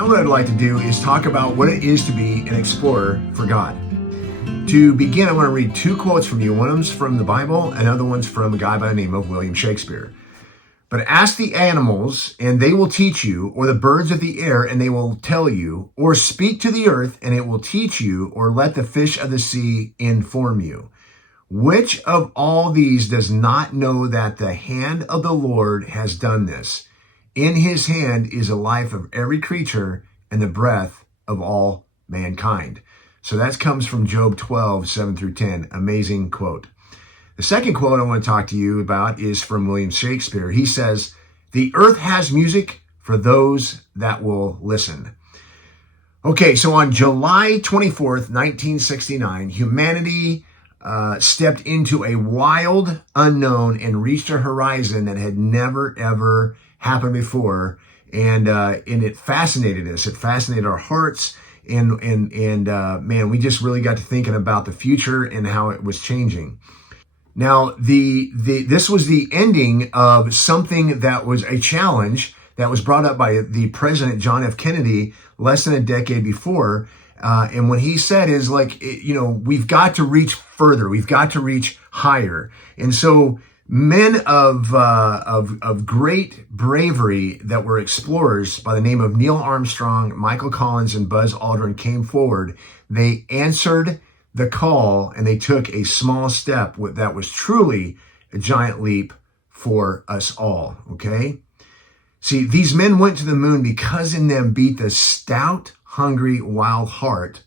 Now what I'd like to do is talk about what it is to be an explorer for God. To begin, I want to read two quotes from you. One of them's from the Bible, and another one's from a guy by the name of William Shakespeare. But ask the animals, and they will teach you, or the birds of the air, and they will tell you, or speak to the earth, and it will teach you, or let the fish of the sea inform you. Which of all these does not know that the hand of the Lord has done this? In his hand is the life of every creature and the breath of all mankind. So that comes from Job 12, 7 through 10. Amazing quote. The second quote I want to talk to you about is from William Shakespeare. He says, "The earth has music for those that will listen." Okay, so on July 24th, 1969, humanity stepped into a wild unknown and reached a horizon that had never, ever happened before. And it fascinated us. It fascinated our hearts. And man, we just really got to thinking about the future and how it was changing. Now, this was the ending of something that was a challenge that was brought up by the President John F. Kennedy less than a decade before. And what he said is we've got to reach further. We've got to reach higher. And so men of great bravery that were explorers by the name of Neil Armstrong, Michael Collins, and Buzz Aldrin came forward. They answered the call and they took a small step that was truly a giant leap for us all. Okay. See, these men went to the moon because in them beat the stout, hungry, wild heart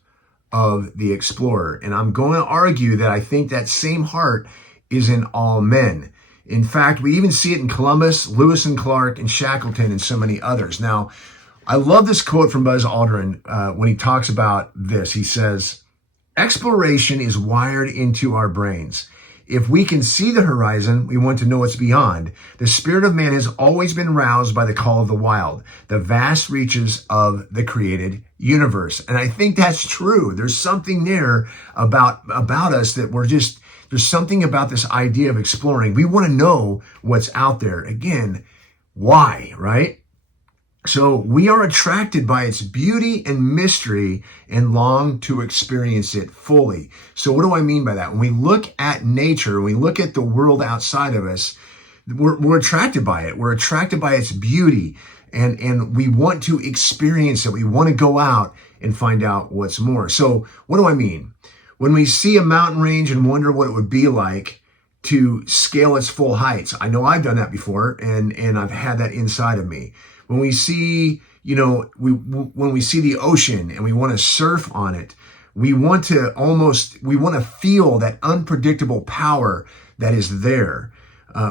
of the explorer. And I'm going to argue that I think that same heart is in all men. In fact, we even see it in Columbus, Lewis and Clark, and Shackleton, and so many others. Now, I love this quote from Buzz Aldrin when he talks about this. He says, "Exploration is wired into our brains. If we can see the horizon, we want to know what's beyond. The spirit of man has always been roused by the call of the wild, the vast reaches of the created universe." And I think that's true. There's something there about us that there's something about this idea of exploring. We want to know what's out there. Again, why, right? So we are attracted by its beauty and mystery and long to experience it fully. So what do I mean by that? When we look at nature, when we look at the world outside of us, we're attracted by it. We're attracted by its beauty, and we want to experience it. We want to go out and find out what's more. So what do I mean? When we see a mountain range and wonder what it would be like to scale its full heights, I know I've done that before, and I've had that inside of me. When we see, when we see the ocean and we want to surf on it, we want to feel that unpredictable power that is there.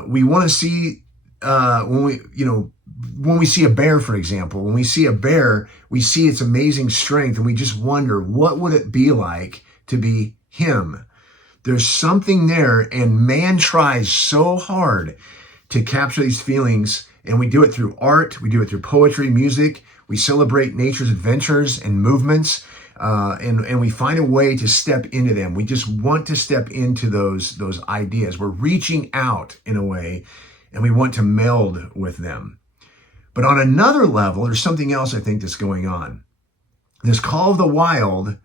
We want to see, when we see a bear, for example, when we see a bear, we see its amazing strength and we just wonder, what would it be like to be him? There's something there, and man tries so hard to capture these feelings, and we do it through art, we do it through poetry, music, we celebrate nature's adventures and movements, and we find a way to step into them. We just want to step into those ideas. We're reaching out in a way, and we want to meld with them. But on another level, there's something else I think that's going on. This call of the wild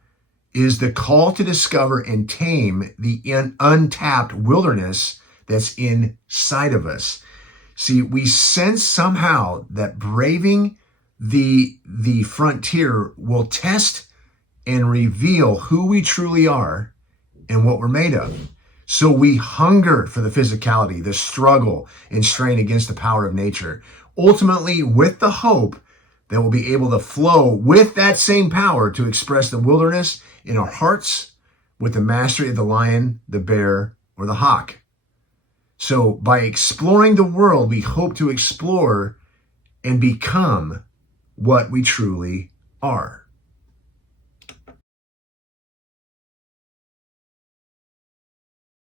is the call to discover and tame the untapped wilderness that's inside of us. See, we sense somehow that braving the frontier will test and reveal who we truly are and what we're made of. So we hunger for the physicality, the struggle, and strain against the power of nature, ultimately with the hope that we'll be able to flow with that same power to express the wilderness in our hearts with the mastery of the lion, the bear, or the hawk. So by exploring the world, we hope to explore and become what we truly are.